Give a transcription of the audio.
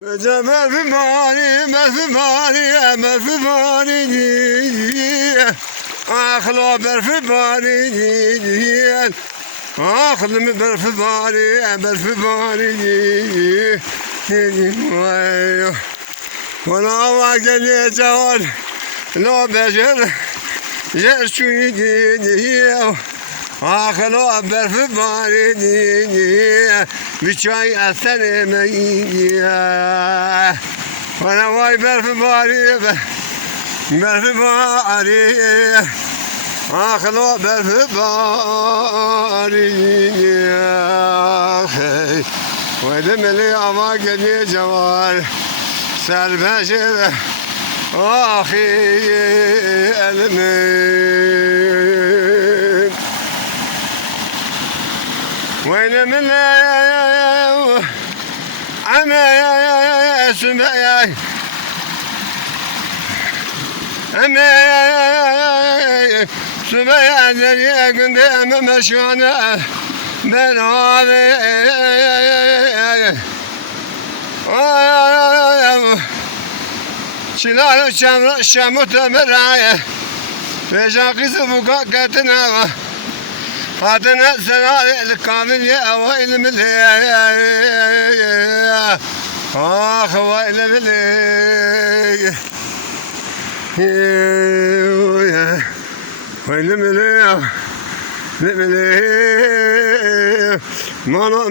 Mefimani, mefimani, mefimani, akla berfimani, aklım berfimani, berfimani, bana var geleceğim, lo becer, yerçuyu, akla berfimani, bir çay aslanım ya. Bana vay berfimani, berfimani, akla berfimani ya. Vay demeli ama geleceğim, serbeşir, ahi elimin. وين من عمى سمعي عمى سمعي الذي قدام مشوانا بالعالي شلال الشمس مرايا فيجا قصف قاتنا Adına senâ kamil ya ve ilmil ah ve ilmil ve ilmil mana